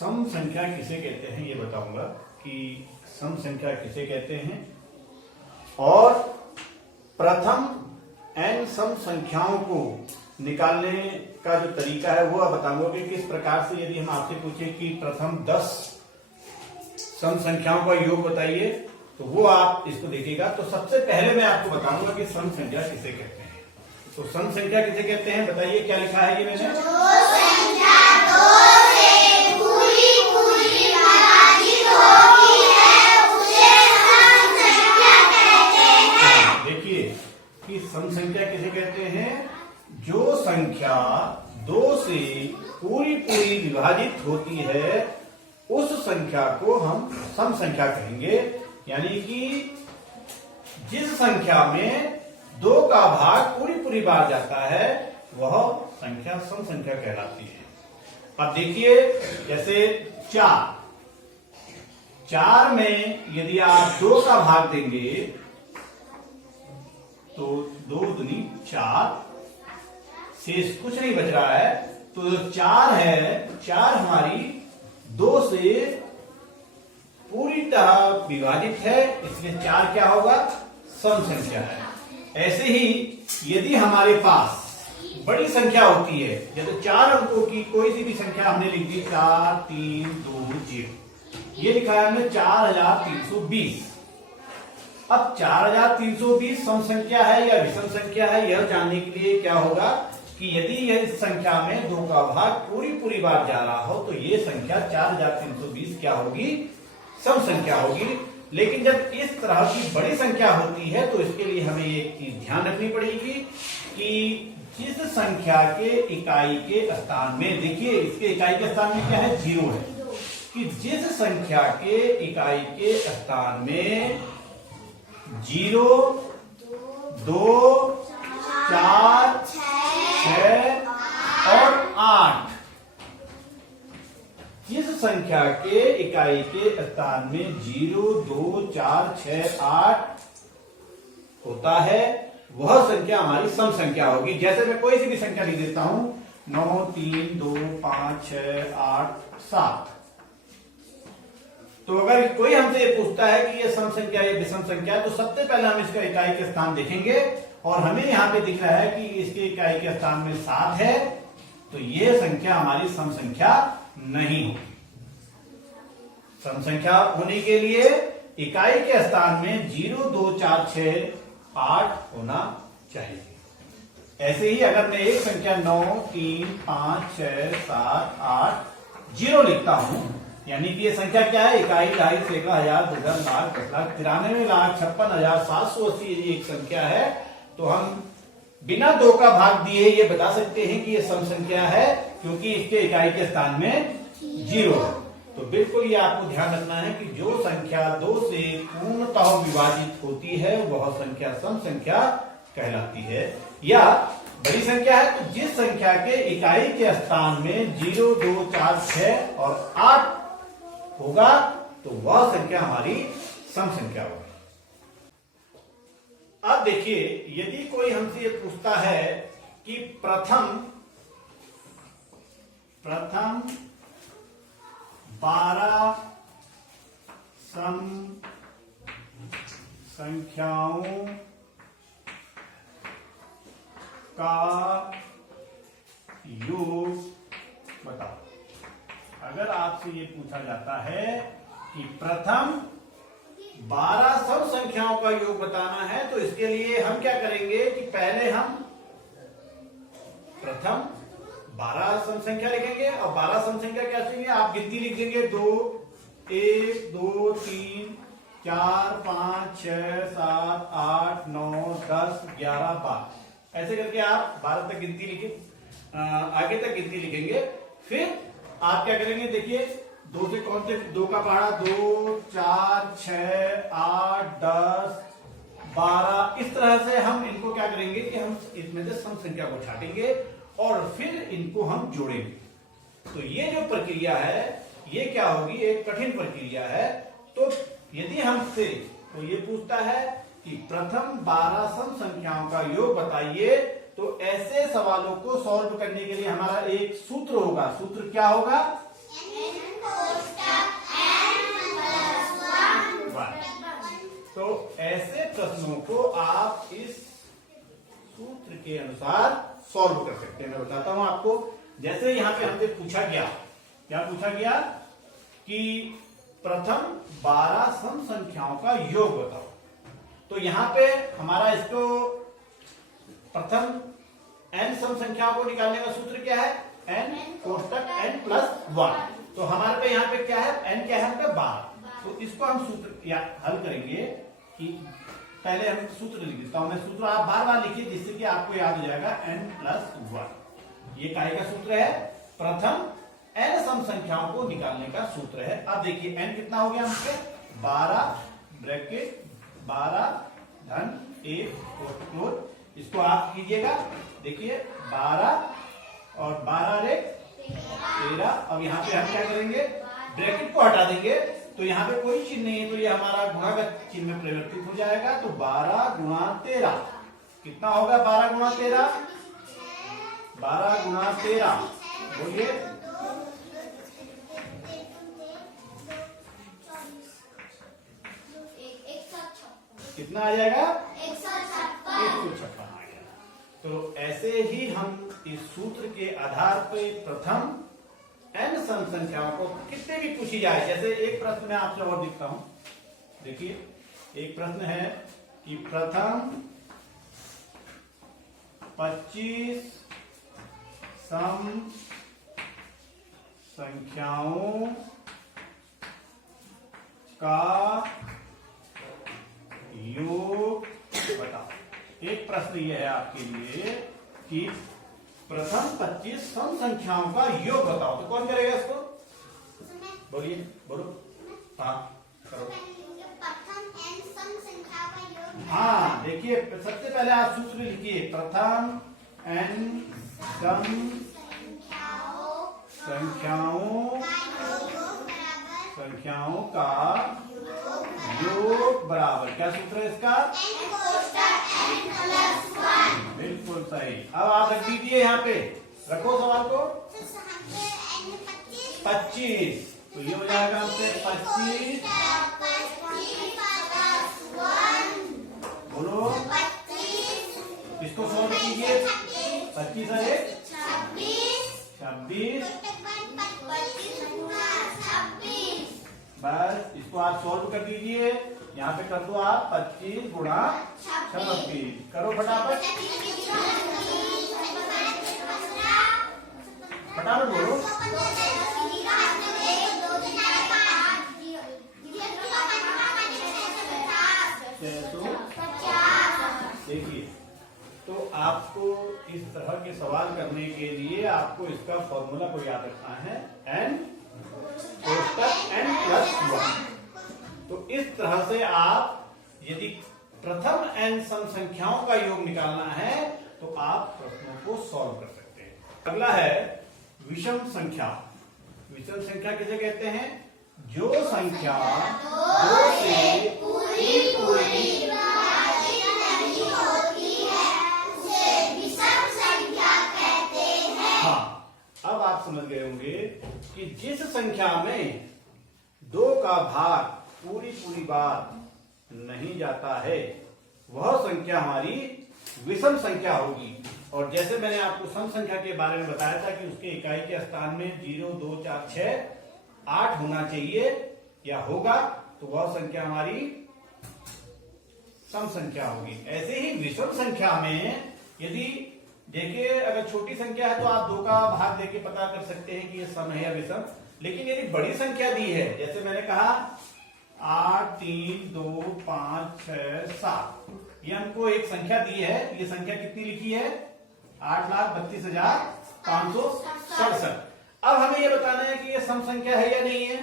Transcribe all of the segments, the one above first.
सम संख्या किसे कहते हैं ये बताऊंगा कि सम संख्या किसे कहते हैं, और प्रथम n सम संख्याओं को निकालने का जो तरीका है वो बताऊंगा कि किस प्रकार से यदि हम आपसे पूछें कि प्रथम 10 सम संख्याओं का योग बताइए तो वो आप इसको देखिएगा। तो सबसे पहले मैं आपको बताऊंगा कि सम संख्या किसे कहते हैं। तो सम संख्या किसे कहते हैं बताइए, क्या लिखा है ये मैंने? जो संख्या 2 से पूरी विभाजित होती है उसे सम संख्या कहते हैं। देखिए कि सम संख्या किसे कहते हैं, जो संख्या 2 से पूरी विभाजित होती है उस संख्या को हम सम संख्या कहेंगे। यानी कि जिस संख्या में 2 का भाग पूरी बार जाता है वह संख्या सम संख्या कहलाती है। अब देखिए जैसे 4 में यदि आप 2 का भाग देंगे तो 2 दूनी 4, शेष कुछ नहीं बच रहा है। तो जो 4 है, 4 हमारी 2 से पूरी तरह विभाजित है, इसलिए 4 क्या होगा, सम संख्या है। ऐसे ही यदि हमारे पास बड़ी संख्या होती है, जैसे 4 अंकों की कोई सी भी संख्या हमने लिख दी 4 3 2 0, ये लिखा है हमने 4320। अब 4320 सम संख्या है या विषम संख्या है यह जानने के लिए क्या होगा कि यदि यह इस संख्या में 2 का भाग पूरी बार जा रहा हो तो ये संख्या 4320 क्या होगी, सम संख्या होगी। लेकिन जब इस तरह की बड़ी संख्या होती है तो इसके लिए हमें एक चीज ध्यान रखनी पड़ेगी कि जिस संख्या के इकाई के स्थान में, देखिए इसके इकाई के स्थान में क्या है, 0 है, कि जिस संख्या के इकाई के स्थान में 0 2 4 6 और 8, जिस संख्या के इकाई के स्थान में 0 2 4 6 8 होता है वह संख्या हमारी सम संख्या होगी। जैसे मैं कोई सी भी संख्या लिख देता हूं 9 3 2 5 6 8 7। तो अगर कोई हमसे ये पूछता है कि ये सम संख्या या विषम संख्या है तो सबसे पहले हम इसका इकाई के स्थान देखेंगे और हमें यहाँ पे दिख रहा है कि इसके इकाई के स्थान में 7 है, तो ये संख्या हमारी सम संख्या नहीं होगी। सम संख्या होने के लिए इकाई के स्थान में 0 2 4 6 8 होना चाहिए। ऐसे ही अगर मैं एक संख्या 9 3 5 6 7 8 0 लिखता हूं, यानी कि ये संख्या क्या है, इकाई 2.5 से 1000 10 लाख 10 लाख 93 लाख 56,780 यदि एक संख्या है तो हम बिना 2 का भाग दिए ये बता सकते हैं कि ये सम संख्या है, क्योंकि इसके इकाई के स्थान में 0 है। तो बिल्कुल ये आपको ध्यान रखना है कि जो संख्या 2 से पूर्णतः विभाजित होती है वह संख्या सम संख्या कहलाती है। या बड़ी संख्या है तो जिस संख्या के इकाई के स्थान में 0 2 4 6 और 8 होगा तो वह संख्या हमारी सम संख्या होगी। अब देखिए यदि कोई हमसे ये पूछता है कि प्रथम 12 सम संख्याओं का योग बताओ। अगर आपसे ये पूछा जाता है कि प्रथम 12 सम संख्याओं का योग बताना है तो इसके लिए हम क्या करेंगे कि पहले हम प्रथम 12 सम संख्या लिखेंगे और 12 सम संख्या क्या लिखेंगे, आप गिनती लिख देंगे 2 1 2 3 4 5 6 7 8 9 10 11 12 ऐसे करके आप 12 तक गिनती लिखे, आगे तक गिनती लिखेंगे। फिर आप क्या करेंगे, देखिए 2 से कौन से 2 का पहाड़ा 2 4 6 8 10 12, इस तरह से हम इनको क्या करेंगे कि हम इसमें से सम संख्या को छाटेंगे और फिर इनको हम जोड़ेंगे। तो ये जो प्रक्रिया है ये क्या होगी, एक कठिन प्रक्रिया है। तो यदि हमसे तो ये पूछता है कि प्रथम 12 सम संख्याओं का योग बताइए, तो ऐसे सवालों को सॉल्व करने के लिए हमारा एक सूत्र होगा। सूत्र क्या होगा, सूत्र के अनुसार सॉल्व कर सकते हैं। मैं बताता हूं आपको। जैसे यहां पे हमसे पूछा गया, क्या पूछा गया कि प्रथम 12 सम संख्याओं का योग बताओ। तो यहां पे हमारा इसको प्रथम n सम संख्याओं को निकालने का सूत्र क्या है? n कोष्टक n plus 1। तो हमारे पे यहाँ पे क्या है? n क्या है? 12। तो इसको हम सूत्र या हल करेंगे कि पहले हम सूत्र लिख देता हूं मैं। सूत्र आप बार बार लिखिए जिससे कि आपको याद हो जाएगा। n प्लस 1 ये काहे का सूत्र है? प्रथम n सम संख्याओं को निकालने का सूत्र है। अब देखिए n कितना हो गया हमसे? 12 ब्रैकेट 12 धन 1 क्लोज। इसको आप कीजिएगा। देखिए 12 और 12 रे 13। अब यहाँ पे हम क्या करेंगे? ब्रैकेट को हटा देंगे तो यहाँ पे कोई चिन्ह नहीं है, तो ये हमारा गुणा का चिन्ह में परिवर्तित हो जाएगा। तो 12 गुणा 13 कितना होगा? 12 गुणा 13 12 गुणा 13 बोलिए कितना आ जाएगा? 156 आ गया। तो ऐसे ही हम इस सूत्र के आधार पर प्रथम n सम संख्याओं को कितने भी पूछी जाए, जैसे एक प्रश्न में आपसे और लिखता हूं। देखिए एक प्रश्न है कि प्रथम 25 सम संख्याओं का योग बताओ। एक प्रश्न यह है आपके लिए कि प्रथम 25 सम संख्याओं का योग बताओ। तो कौन करेगा इसको? बोलिए, बोलो। हाँ करो। प्रथम n सम संख्या का योग। हाँ देखिए सबसे पहले आप सूत्र लिखिए। प्रथम n सम संख्याओं का योग बराबर क्या सूत्र है इसका? बिल्कुल सही। अब आप रख दीजिए यहाँ पे, रखो सवाल को। 25 तो ये हो जाएगा हमसे 25 बोलो इसको सॉल्व कीजिए। 25 अरे 26 बस इसको आप सॉल्व कर दीजिए। यहाँ पे कर दो आप 25 गुणा 26 करो फटाफट फटाफट बोलो। देखिए तो आपको इस तरह के सवाल करने के लिए आपको इसका फॉर्मूला को याद रखना है। n कोष्टक n plus 1। तो इस तरह से आप यदि प्रथम n सम संख्याओं का योग निकालना है तो आप प्रश्नों को सॉल्व कर सकते हैं। अगला है विषम संख्या। विषम संख्या किसे कहते हैं? जो संख्या 2 से पूरी विभाजित नहीं होती है उसे विषम संख्या कहते हैं। हाँ अब आप समझ गए होंगे कि जिस संख्या में 2 का भाग पूरी बार नहीं जाता है वह संख्या हमारी विषम संख्या होगी। और जैसे मैंने आपको सम संख्या के बारे में बताया था कि उसके इकाई के स्थान में 0, 2, 4, 6, 8 होना चाहिए या होगा, तो वह संख्या हमारी सम संख्या होगी। ऐसे ही विषम संख्या में यदि देखिए अगर छोटी संख्या है तो आप 2 का भाग देके पता कर सकते हैं कि ये सम है या विषम। लेकिन यदि बड़ी संख्या दी है, जैसे मैंने कहा 8, 3, 2, 5, 6, 7, ये हमको एक संख्या दी है। ये संख्या कितनी लिखी है? 8,32,567। अब हमें ये बताना है कि ये सम संख्या है या नहीं है।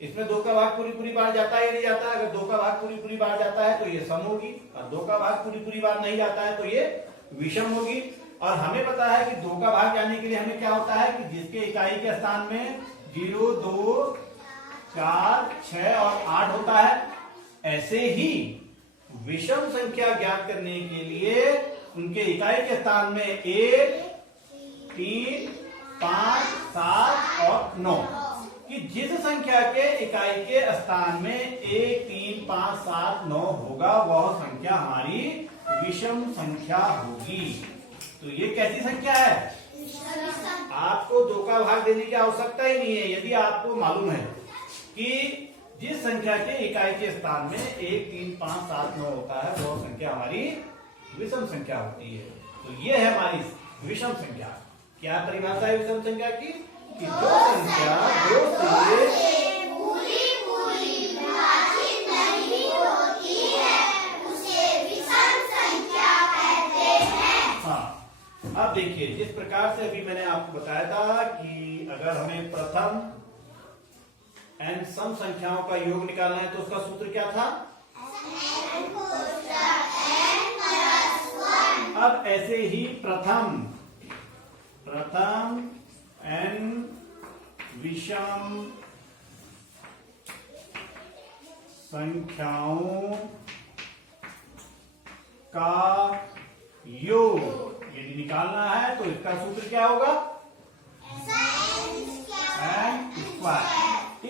इसमें 2 का भाग पूरी बार जाता है या नहीं जाता है? अगर 2 का भाग पूरी बार जाता है तो ये सम होगी, और 2 का भाग पूरी बार नहीं जाता है तो ये विषम होगी। और हमें पता है कि 2 का भाग जाने के लिए हमें क्या होता है कि जिसके इकाई के स्थान में 0, 2, 4, 6 और 8 होता है, ऐसे ही विषम संख्या ज्ञात करने के लिए उनके इकाई के स्थान में 1, 3, 5, 7 और 9 कि जिस संख्या के इकाई के स्थान में 1, 3, 5, 7, 9 होगा वह संख्या हमारी विषम संख्या होगी। तो ये कैसी संख्या है? आपको 2 का भाग देने की आवश्यकता ही नहीं है। यदि आपको मालूम है कि जिस संख्या के इकाई के स्थान में 1, 3, 5, 7, 9 होता है वो संख्या हमारी विषम संख्या होती है। तो ये है हमारी विषम संख्या। क्या परिभाषा है विषम संख्या की? कि जो संख्या 2 से अब देखिए, जिस प्रकार से अभी मैंने आपको बताया था कि अगर हमें प्रथम n सम संख्याओं का योग निकालना है तो उसका सूत्र क्या था? अब ऐसे ही प्रथम n विषम संख्याओं का योग यदि निकालना है तो इसका सूत्र क्या होगा? n square.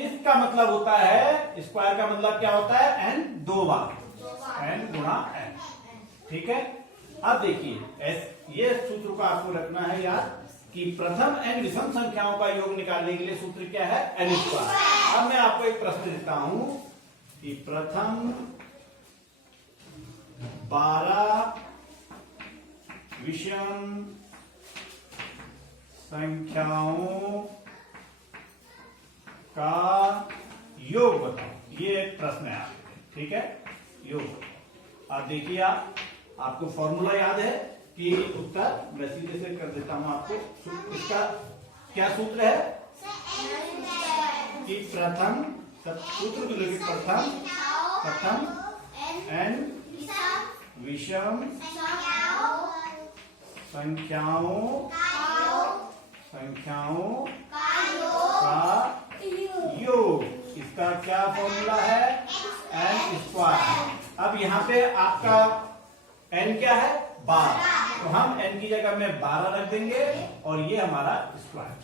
इसका मतलब होता है, स्क्वायर का मतलब क्या होता है? n 2 बार, n गुणा n। ठीक है। अब देखिए, ये सूत्र को आपको रखना है याद कि प्रथम n विषम संख्याओं का योग निकालने के लिए सूत्र क्या है? n square. अब मैं आपको एक प्रश्न देता हूं कि प्रथम 12 विषम संख्याओं का योग बताओ। ये एक प्रश्न है आपके, ठीक है? योग। अब देखिए, आपको फॉर्मूला याद है कि उत्तर मैं सीधे से कर देता हूं आपको। इसका क्या सूत्र है? कि प्रथम सूत्र को लेकर प्रथम n विषम संख्याओं का योग। इसका क्या फॉर्मूला है? n square. अब यहाँ पे आपका n क्या है? 12। तो हम n की जगह में 12 रख देंगे और ये हमारा स्क्वायर।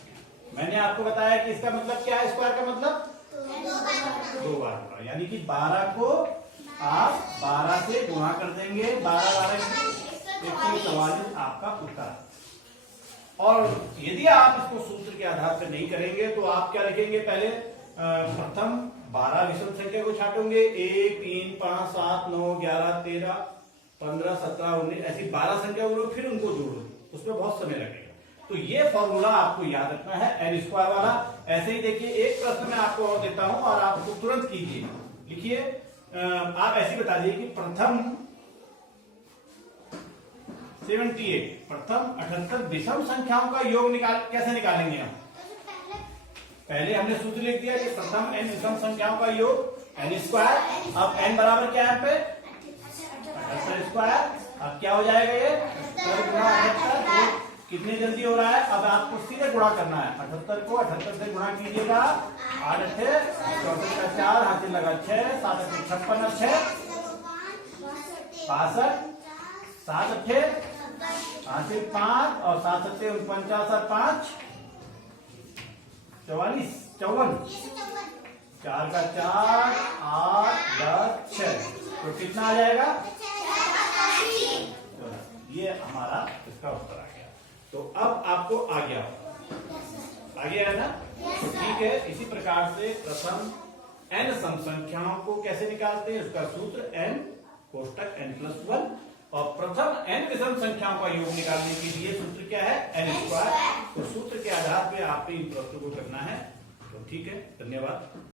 मैंने आपको बताया कि इसका मतलब क्या है? स्क्वायर का मतलब 2 बार गुणा, यानी कि 12 को आप 12 से गुणा कर देंगे। 12 144 आपका उत्तर। और यदि आप इसको सूत्र के आधार पर नहीं करेंगे तो आप क्या लिखेंगे? पहले प्रथम 12 विषम संख्या को छाटोगे। 1, 3, 5, 7, 9, 11, 13, 15, 17, 19 ऐसी 12 संख्या को फिर उनको जोड़ो, उसमें बहुत समय लगेगा। तो ये फॉर्मूला आपको याद रखना है, n स्क्वायर वाला। ऐसे ही देखिए, एक प्रश्न मैं आपको और देता हूं और आप उसको तुरंत कीजिए। लिखिए, आप ऐसे बता दीजिए कि प्रथम 78 प्रथम 78 विषम संख्याओं का योग कैसे निकालेंगे हम? पहले हमने सूत्र लिख दिया कि प्रथम n विषम संख्याओं का योग n स्क्वायर। अब n बराबर क्या है? 78 स्क्वायर। अब क्या हो जाएगा? ये 78 गुणा 78। कितने जल्दी हो रहा है? अब आपको सीधे गुणा करना है। 78 को 78 से गुणा कीजिएगा। 8 8 64 का 4 हाथ लगा 6 7 8 56 6 62 7 8 5 5 और 7 7 49 और 5 44 54 4 का 4 8 10 6। तो कितना आ जाएगा? ये हमारा इसका उत्तर आ गया। तो अब आपको आ गया है ना? तो ठीक है। इसी प्रकार से प्रथम n सम संख्याओं को कैसे निकालते हैं? उसका सूत्र n कोष्टक n+1। और प्रथम n विषम संख्याओं का योग निकालने के लिए सूत्र क्या है? n square. तो सूत्र के आधार पे आपको इन प्रश्नों को करना है। तो ठीक है, धन्यवाद।